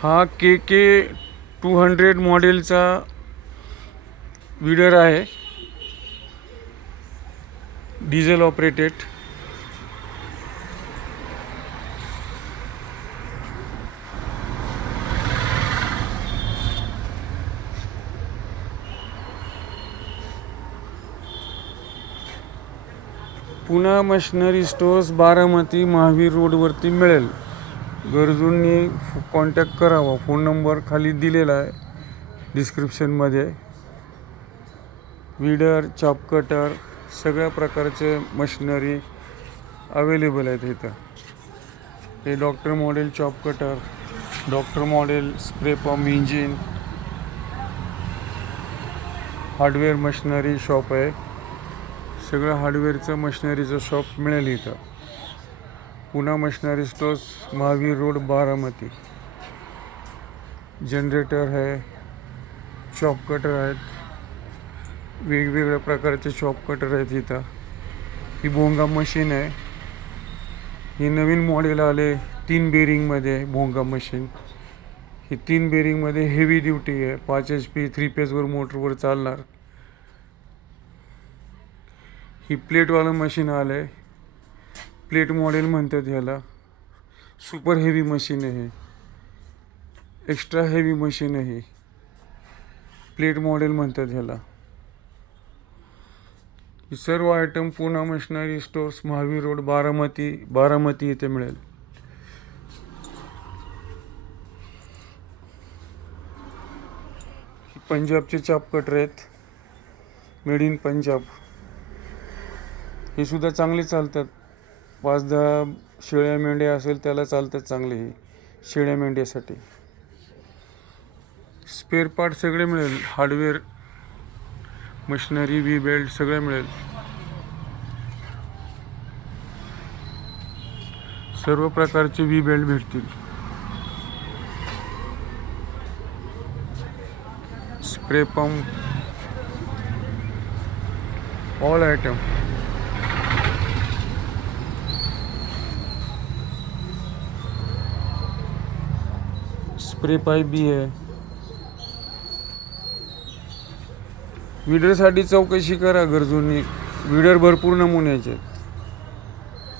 हा के 200 मॉडेलचा विडर आहे, डिझेल ऑपरेटेड. पुन्हा मशिनरी स्टोअर्स, बारामती, महावीर रोडवरती मिळेल. गरजूंनी कॉन्टॅक्ट करावा. फोन नंबर खाली दिलेला आहे डिस्क्रिप्शनमध्ये. विडर, चॉप कटर, सगळ्या प्रकारचे मशिनरी अवेलेबल आहेत इथं. हे doctor model chop cutter, doctor model spray pump engine, hardware machinery shop आहे. सगळं हार्डवेअरचं मशिनरीचं शॉप मिळेल इथं. पुन्हा machinery stores, Mahavir road, Baramati. Generator आहे, चॉप कटर आहेत, वेगवेगळ्या प्रकारचे चॉप कटर आहेत इथं. ही भोंगा मशीन आहे. ही नवीन मॉडेल आले 3 बेरिंगमध्ये भोंगा मशीन. ही 3 बेरिंगमध्ये हेवी ड्युटी आहे. 5 HP 3 फेजवर मोटरवर चालणार. ही प्लेटवालं मशीन आलं आहे. प्लेट मॉडेल म्हणतात ह्याला. सुपर हेवी मशीन आहे. एक्स्ट्रा हेवी मशीन आहे. प्लेट मॉडेल म्हणतात ह्याला. ही सर्व आयटम पुन्हा machinery stores, Mahavir road, Baramati इथे मिळेल. पंजाबचे चॉप कटर आहेत, मेड इन पंजाब. हे सुद्धा चांगले चालतात. 5-10 शेळ्या मेंढ्या असेल त्याला चालतात चांगले. हे शेळ्या मेंढ्यासाठी स्पेअर पार्ट सगळे मिळेल. हार्डवेअर मशिनरी, व्ही बेल्ट सगळे मिळेल. सर्व प्रकारचे व्ही बेल्ट भेटतील. Spray pump, all item. Spray pipe बी आहे. विडरसाठी चौकशी करा गरजूंनी. विडर भरपूर नमुन्याचे आहेत.